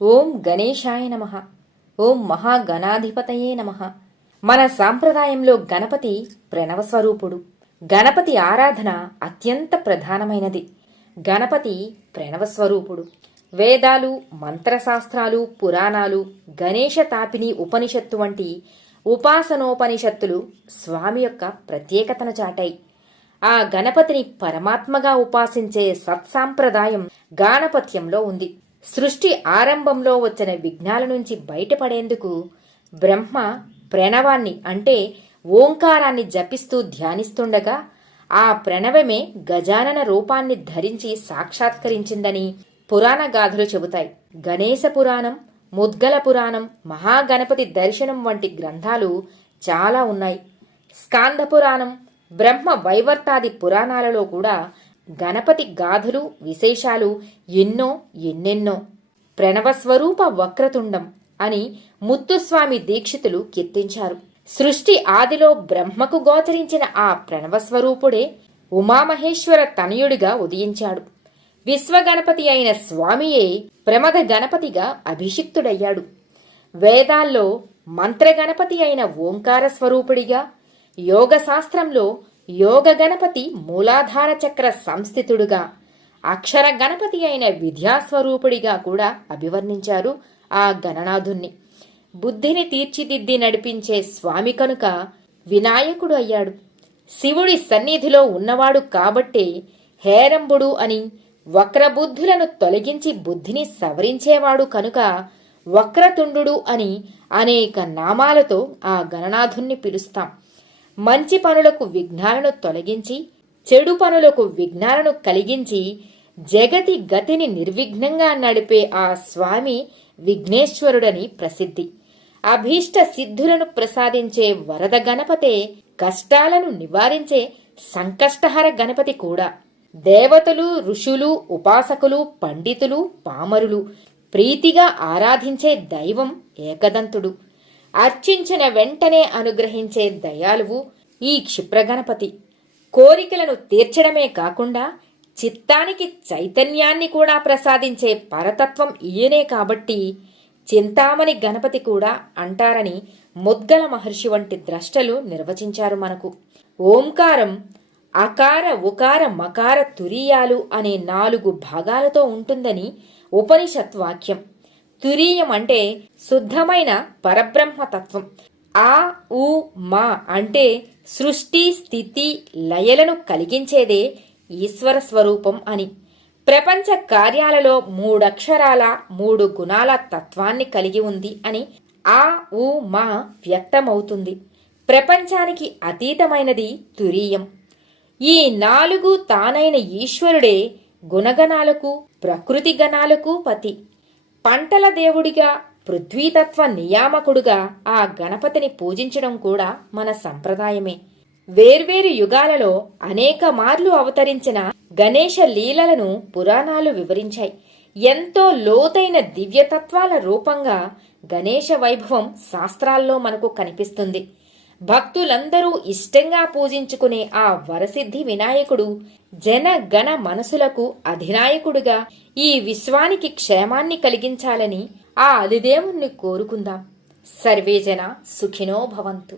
ఓం గణేశాయ నమః. ఓం మహాగణాధిపతయే నమః. మన సాంప్రదాయంలో గణపతి ప్రణవస్వరూపుడు. గణపతి ఆరాధన అత్యంత ప్రధానమైనది. గణపతి ప్రణవస్వరూపుడు. వేదాలు, మంత్రశాస్త్రాలు, పురాణాలు, గణేశ తాపిని ఉపనిషత్తు వంటి ఉపాసనోపనిషత్తులు స్వామి యొక్క ప్రత్యేకతను చాటాయి. ఆ గణపతిని పరమాత్మగా ఉపాసించే సత్సాంప్రదాయం గాణపత్యంలో ఉంది. సృష్టి ఆరంభంలో వచ్చిన విఘ్నాల నుంచి బయటపడేందుకు బ్రహ్మ ప్రణవాన్ని అంటే ఓంకారాన్ని జపిస్తూ ధ్యానిస్తుండగా ఆ ప్రణవమే గజానన రూపాన్ని ధరించి సాక్షాత్కరించిందని పురాణ గాథలు చెబుతాయి. గణేశ పురాణం, ముద్గల పురాణం, మహాగణపతి దర్శనం వంటి గ్రంథాలు చాలా ఉన్నాయి. స్కాంద పురాణం, బ్రహ్మ వైవర్తాది పురాణాలలో కూడా గణపతి గాథలు, విశేషాలు ఎన్నెన్నో. ప్రణవస్వరూప వక్రతుండం అని ముత్తుస్వామి దీక్షితులు కీర్తించారు. సృష్టి ఆదిలో బ్రహ్మకు గోచరించిన ఆ ప్రణవస్వరూపుడే ఉమామహేశ్వర తనయుడిగా ఉదయించాడు. విశ్వగణపతి అయిన స్వామియే ప్రమథ గణపతిగా అభిషిక్తుడయ్యాడు. వేదాల్లో మంత్రగణపతి అయిన ఓంకార స్వరూపుడిగా, యోగశాస్త్రంలో యోగ గణపతి మూలాధార చక్ర సంస్థితుడుగా, అక్షర గణపతి అయిన విద్యాస్వరూపుడిగా కూడా అభివర్ణించారు ఆ గణనాథుణ్ణి. బుద్ధిని తీర్చిదిద్ది నడిపించే స్వామి కనుక వినాయకుడు అయ్యాడు. శివుడి సన్నిధిలో ఉన్నవాడు కాబట్టే హేరంబుడు అని, వక్రబుద్ధులను తొలగించి బుద్ధిని సవరించేవాడు కనుక వక్రతుండు అని అనేక నామాలతో ఆ గణనాథుణ్ణి పిలుస్తాం. మంచి పనులకు విఘ్నాలను తొలగించి, చెడు పనులకు విఘ్నాలను కలిగించి జగతి గతిని నిర్విఘ్నంగా నడిపే ఆ స్వామి విఘ్నేశ్వరుడని ప్రసిద్ధి. అభీష్ట సిద్ధులను ప్రసాదించే వరద గణపతే కష్టాలను నివారించే సంకష్టహర గణపతి కూడా. దేవతలు, ఋషులు, ఉపాసకులు, పండితులు, పామరులు ప్రీతిగా ఆరాధించే దైవం ఏకదంతుడు. అర్చించిన వెంటనే అనుగ్రహించే దయాలువు ఈ క్షిప్రగణపతి. కోరికలను తీర్చడమే కాకుండా చిత్తానికి చైతన్యాన్ని కూడా ప్రసాదించే పరతత్వం ఈయనే కాబట్టి చింతామణి గణపతి కూడా అంటారని ముద్గల మహర్షి వంటి ద్రష్టలు నిర్వచించారు మనకు. ఓంకారం అకార, ఉకార, మకార, తురీయాలు అనే 4 భాగాలతో ఉంటుందని ఉపనిషత్ వాక్యం. తురీయం అంటే శుద్ధమైన పరబ్రహ్మతత్వం. ఆ, ఉ, మా అంటే సృష్టి, స్థితి, లయలను కలిగించేదే ఈశ్వర స్వరూపం అని. ప్రపంచ కార్యాలలో 3 అక్షరాల 3 గుణాల తత్వాన్ని కలిగి ఉంది అని ఆ, ఉ, మా వ్యక్తమవుతుంది. ప్రపంచానికి అతీతమైనది తురీయం. ఈ 4 తానైన ఈశ్వరుడే గుణగణాలకు, ప్రకృతి గణాలకు పతి. పంటల దేవుడిగా, పృథ్వీతత్వ నియామకుడుగా ఆ గణపతిని పూజించడం కూడా మన సంప్రదాయమే. వేర్వేరు యుగాలలో అనేక మార్లు అవతరించిన గణేశ లీలలను పురాణాలు వివరించాయి. ఎంతో లోతైన దివ్యతత్వాల రూపంగా గణేశ వైభవం శాస్త్రాల్లో మనకు కనిపిస్తుంది. భక్తులందరూ ఇష్టంగా పూజించుకునే ఆ వరసిద్ధి వినాయకుడు జన గణ మనసులకు అధినాయకుడుగా ఈ విశ్వానికి క్షేమాన్ని కలిగించాలని ఆ అధిదేవుణ్ణి కోరుకుందాం. సర్వేజన సుఖినో భవంతు.